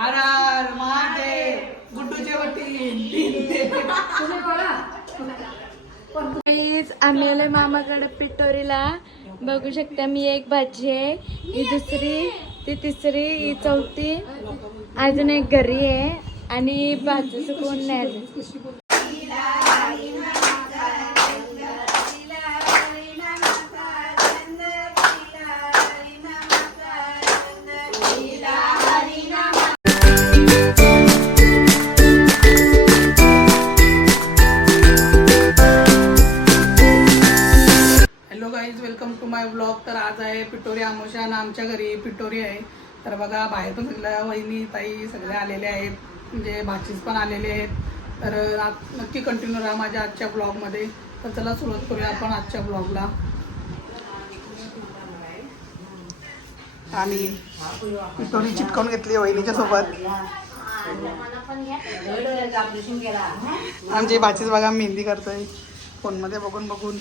हर हर महादेव गुड्डूचे वटील आम्ही आलोय मामाकडे पिटोरीला. बघू शकता मी एक भाची आहे, ही दुसरी, ती तिसरी, ही चौथी, अजून एक घरी आहे आणि बाजूचं कोण नाही आलं. Welcome to my blog. तर आज आहे पिटोरी अमावस्या आणि आमच्या घरी पिटोरी आहे. तर बघा बाहेर पण सगळ्या वहिनी ताई सगळे आलेले आहेत, म्हणजे भाचीच पण आलेले आहेत. तर नक्की कंटिन्यू राहा माझ्या आजच्या ब्लॉगमध्ये. तर चला सुरुवात करूया आपण आजच्या ब्लॉगला. आम्ही पिटोरी चिटकावून घेतली वहिनीच्या सोबत. आमची भाचीच बघा मेहंदी करतोय फोनमध्ये बघून बघून.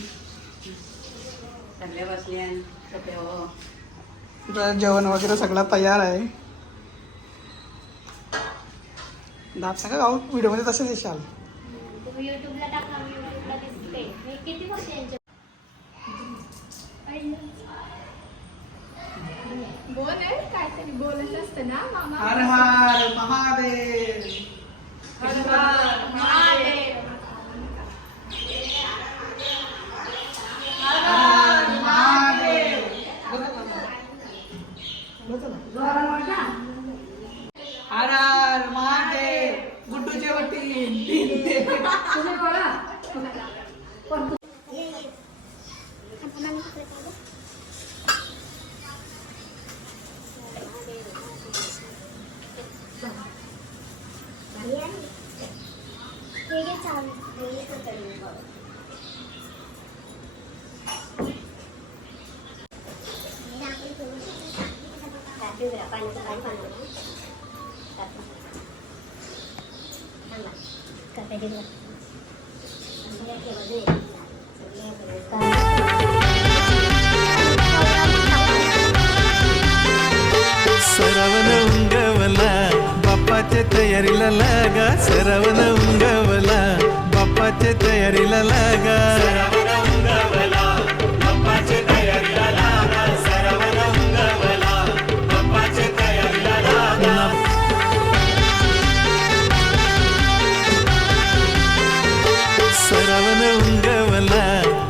जेवण वगैरे सगळं तयार आहे. दात सांगा गाव व्हिडिओ मध्ये तसेच येशाल. काहीतरी बोलायचं असतं ना. हर हर महादेव. हर हर महादेव. हर हर महादेव गुड्डूचे वटील. सरवण उंगवला बाप्पाच्या तयारीला लागा. सरवण उंगवला बाप्पाच्या तयारीला लागा. सरवण उंगवला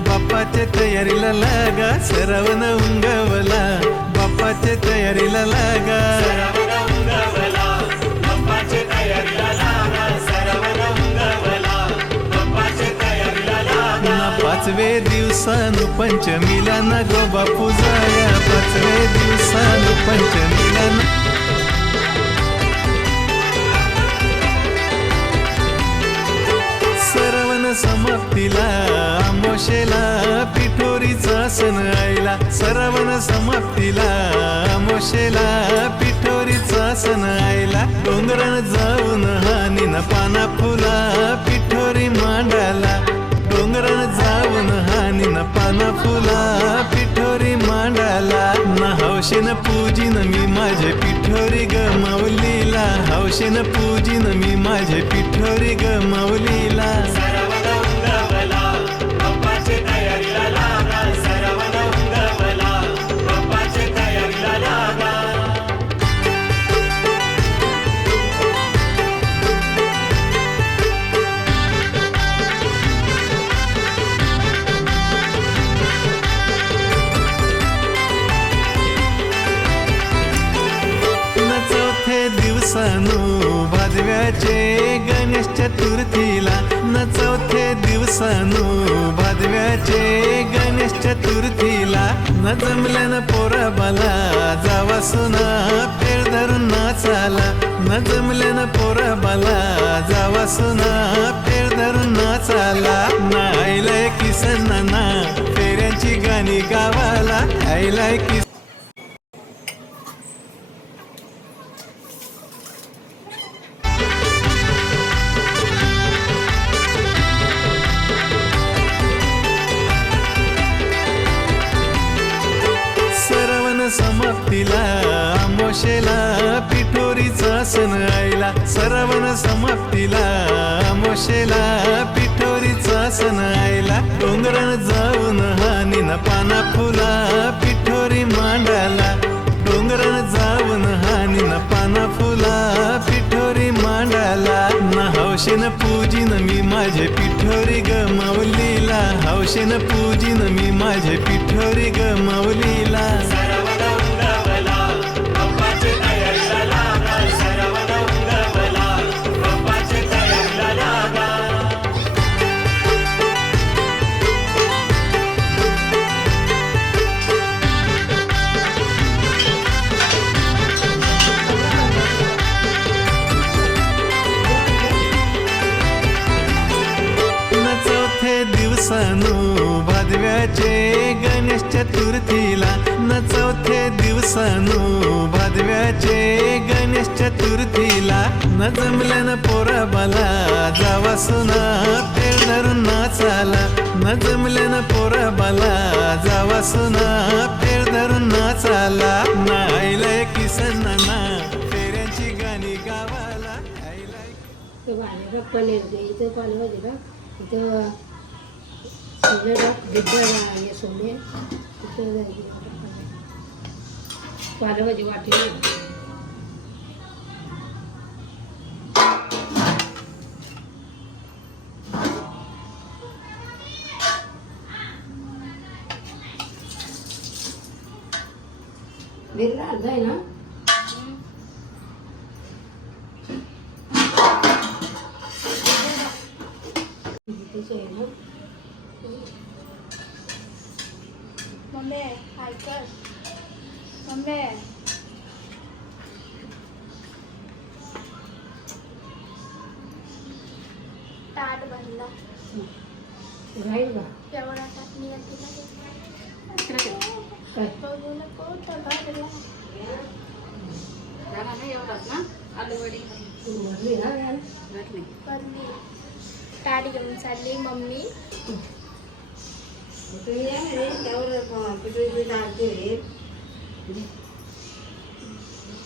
बाप्पाच्या तयारीला लागा. सरवण उंगवला बाप्पाच्या तयारीला लागा. पाचवे दिवसानु पंचमीला ना गो बापू जाया. पाचवे दिवसानु पंचमीला ना सरवण समाप्तीला अमावस्येला पिठोरीचा सण आईला. सरवण समाप्तीला अमावस्येला पिठोरीचा सण आईला. डोंगरान जाऊन हानीन पाना फुला पिठोरी मांडाला. डोंगरान जाऊन हानीन पाना फुला पिठोरी मांडाला. ना हौशेन पूजीन मी माझे पिठोरी गमावलीला. हौशेन पूजीन मी माझे पिठोरी गमावलीला. भादव्याचे गणेश चतुर्थीला. न चौथे दिवसानु भादव्याचे गणेश चतुर्थीला. न जमल्यानं पोरा बाला जावा सुना पेर धरून नाचाला. न जमल्यानं पोरा बाला जावा सुना पेर धरून नाचाला. ना आईलाय किसना ना फेऱ्यांची गाणी गावाला. आईलाय किस समाप्तीला अमावस्येला पिठोरीचा सण आईला सरवण समाप्तीला आमोशेला पिठोरीचा सण आईला डोंगरान जाऊन हानीना पाना फुला पिठोरी मांडाला डोंगरान जाऊन हानीना पाना फुला पिठोरी मांडाला ना हौशेन पूजिन मी माझे पिठोरी ग माऊलीला हौशेन पूजिन मी माझे पिठोरी ग माऊलीला भादव्याचे गणेश चतुर्थीला न चौथे दिवसानो भादव्याचे गणेश चतुर्थीला न जमल्यानं पोरा बाला जावा सुना पेर धरून नाचाला न जमल्यानं पोरा बाला जावा सुना पेर धरून नाचाला ना आईला किसना ना फेऱ्यांची गाणी गावाला आईला इथं पाणी होते का इथं सोने पालेभाजी वाटी वेगळा अर्धा आहे ना आहे ना मम्मी हाय कर मम्मी ताट भरला राहील का एवढा ताट निघाला काय बघू नको तर भरला भरली ना यार भरली ताट घेऊन चालली मम्मी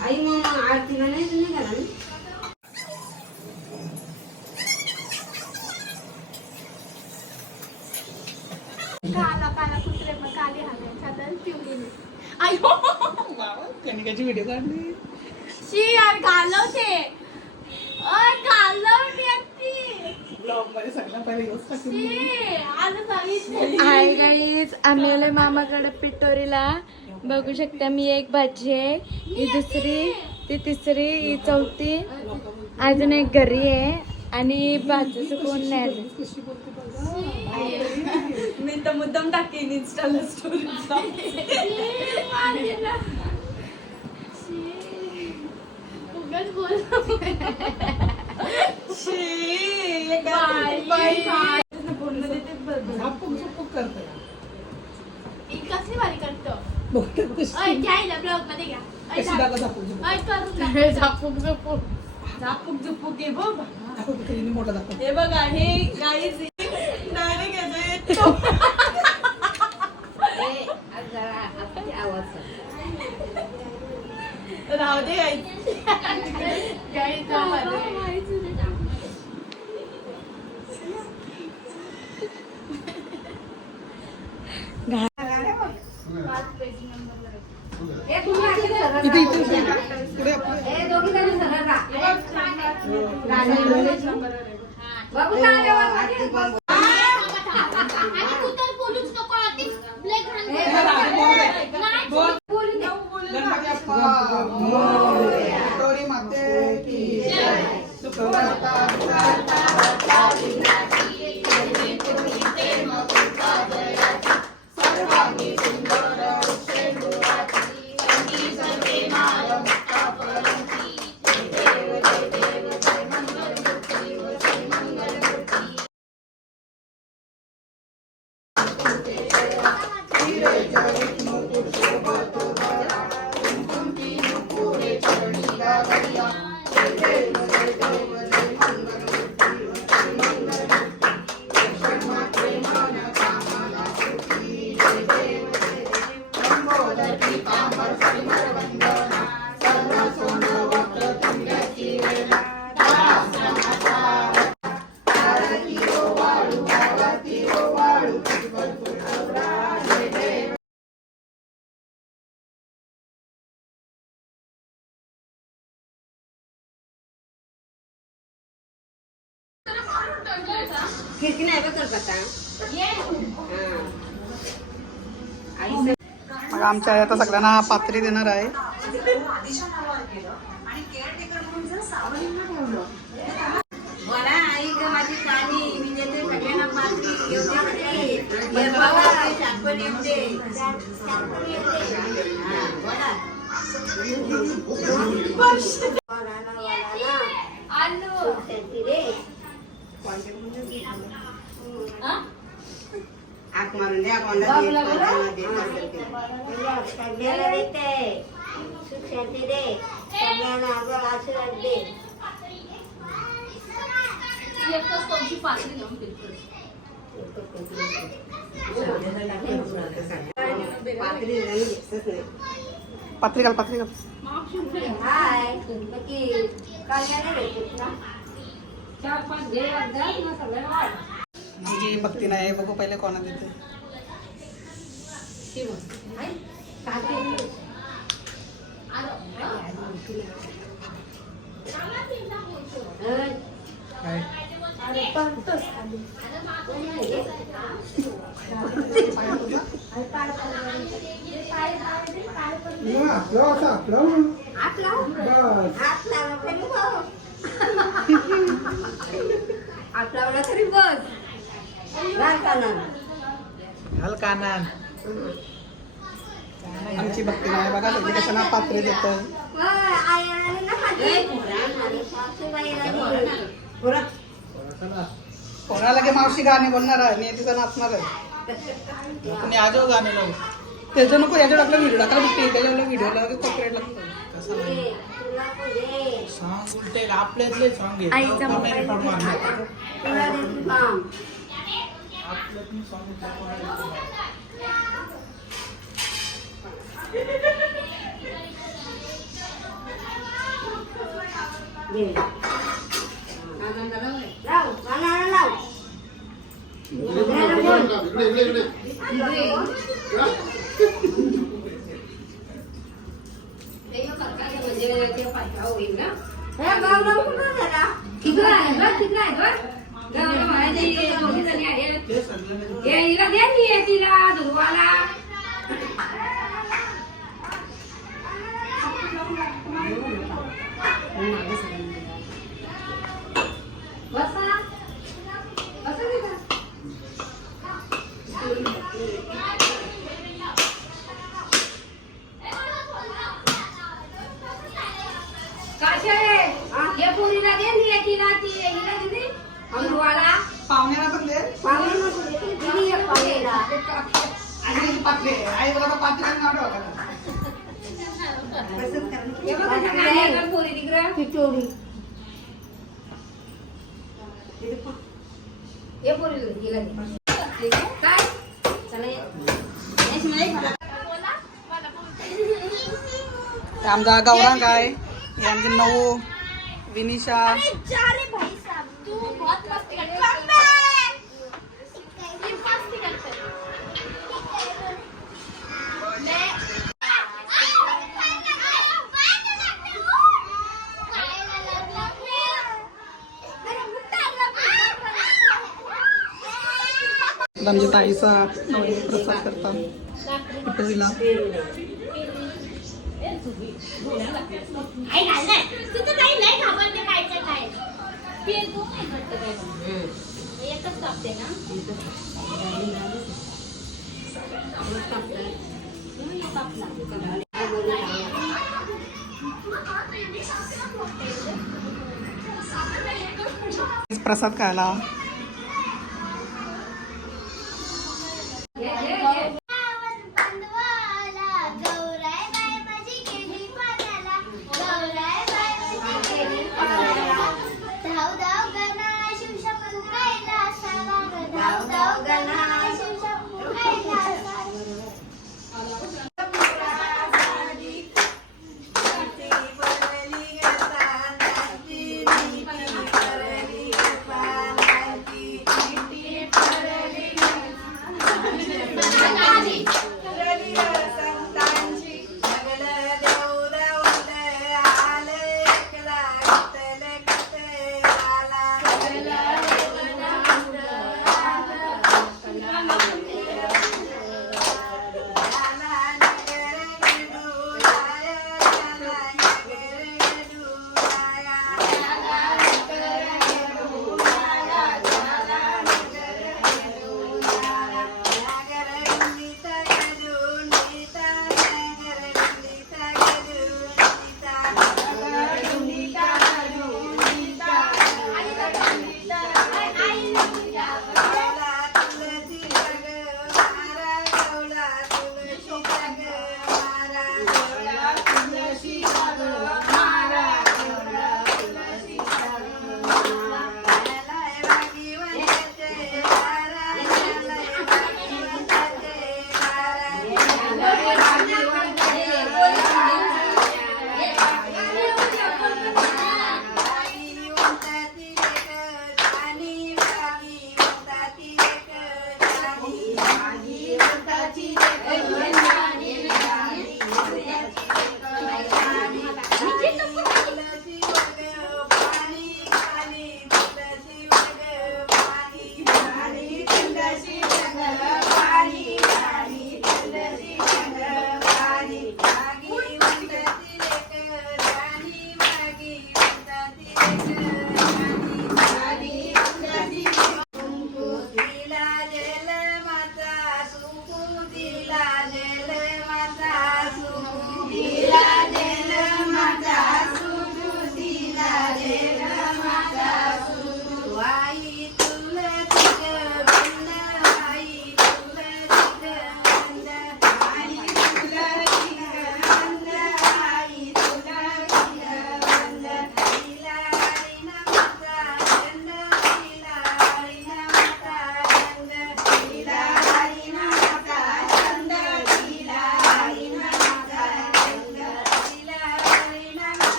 आई मग आरतीला नाही तुम्ही करा काला काला कुत्रे मग काली हवे चादर पिवली आयो कणिकाची व्हिडिओ काढली शी यार घालवते घालवते ब्लॉग मध्ये सगळ्यात पहिले येऊच टाकून हाय गाईज आम्ही आलोय मामाकडे पिठोरीला बघू शकता मी एक भाजी आहे ही दुसरी ती तिसरी ही चौथी अजून एक घरी आहे आणि बाजूचं कोण नाही आलं मी तर मुद्दाम टाकेन इन्स्टाला स्टोरीचा झापूक झुपूक करतोय कसली भारी करतो बघतो कशी घ्यायला ब्लॉग मध्ये घ्या कशी दाखव झापूक झुपूक झापूक झुपूक झापूक झुपूक आहे बघ दाखव तिने मोठा दाखव हे बघा हे गाईज डायरेक्ट येतो राहू दे गाईज इथे पुढे पिठोरी माते की जय सर्व सोनं वक्त खिडकी नाही बघ कलकत्ता मग आमच्या आई आता सगळ्यांना पात्री देणार आहे. मला आई ग माझी काळी मी देते सगळ्यांना पात्री आक मारून द्या सगळ्याला देते सुख शांती दे सगळ्यांना आगळ आशीर्वाद दे. एकच कोणची पातळी लावून दिली. पात्री घेतच नाही. पात्री घाल पात्री घाल. हाय नक्की काय काय भेटत ना 4-5 घे अर्धा मग सगळ्यांना वाढ. जी भक्ती नाही बघू पहिले कोणा देते. काय आपला तरी बस घाल कानान. घाल कानान. आमची भक्ती नाही बघा सगळी कशाला पात्री देत. कोणाला की मावशी गाणे बोलणार आहे मी तिचं नाचणार आहे. तुम्ही आजो गाणे लावू. त्याचं नको याच्यावर आपला व्हिडिओ टाकायला बघते त्याच्यावर व्हिडिओ लावला कॉपीराइट लागतो. सॉंग उलटे आपल्यातले सॉंग आहे. आईचा कमेंट पडवा. आपल्यातले सॉंग पाहुण्याला पण दे. आणि पात्री आई बोला पात्री नाव ठेवा. आमचा गौरांग आहे हे आमची नऊ विनिशा. आमच्या ताईचा प्रसाद करतात पिठोरीला. प्रसाद खायला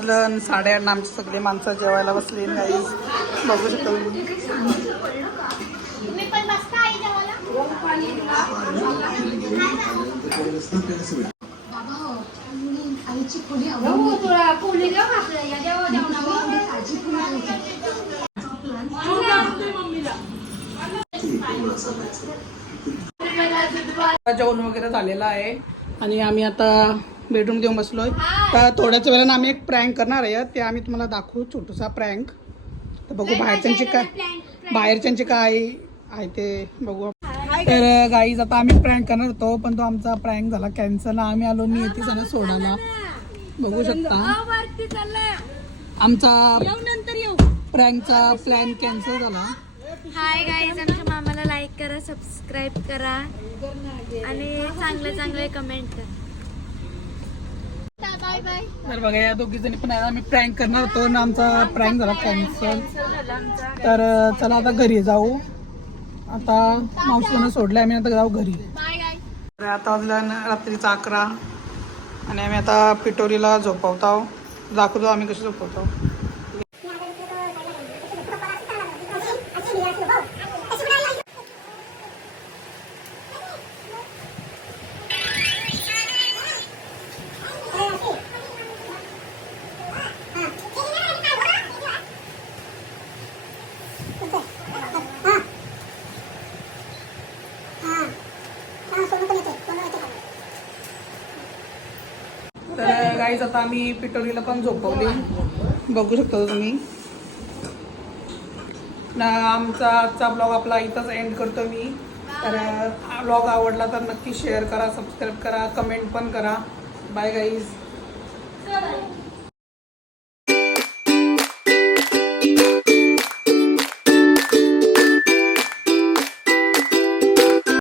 आपलं 8:30 आमची सगळी माणसं जेवायला बसली गाईज बघू शकतो तुम्ही. तुला कोणी देऊ आपल्या या देवा जेवण वगैरे झालेलं आहे आणि आम्ही आता बेडरूम देऊन बसलोय. तर थोड्याच वेळानं आम्ही एक प्रँक करणार आहे, ते आम्ही तुम्हाला दाखवू छोटूसा प्रँक. तर बघू बाहेरच्यांचे काय आहे ते बघू. तर गाईज आता आम्ही प्रँक करणार होतो पण तो आमचा प्रँक झाला कॅन्सल. आम्ही आलो मी येते जरा सोडायला. बघू शकता आमचा प्रँकचा प्लॅन कॅन्सल झाला. हाय गाईज, आमच्या मामाला लाईक करा, सबस्क्राईब करा आणि चांगले चांगले कमेंट करा. Bye bye. तर बघा या दोघी जणी पण आहे, आम्ही प्रँक करणार होतो आणि आमचा प्रँक झाला कॅन्सल. तर चला आता घरी जाऊ. आता मावशीनं सोडलं आम्ही आता जाऊ घरी. तर आता वाजलं रात्रीचा 11 आणि आम्ही आता पिटोरीला झोपवतो. दाखवतो आम्ही कशी झोपवतो. तर गाईज आता आम्ही पिटोरीला पण झोपवली बघू शकता तुम्ही. आमचा आजचा ब्लॉग आपला इथंच एंड करतो मी. तर ब्लॉग आवडला तर नक्की शेअर करा, सबस्क्राईब करा, कमेंट पण करा. Bye guys.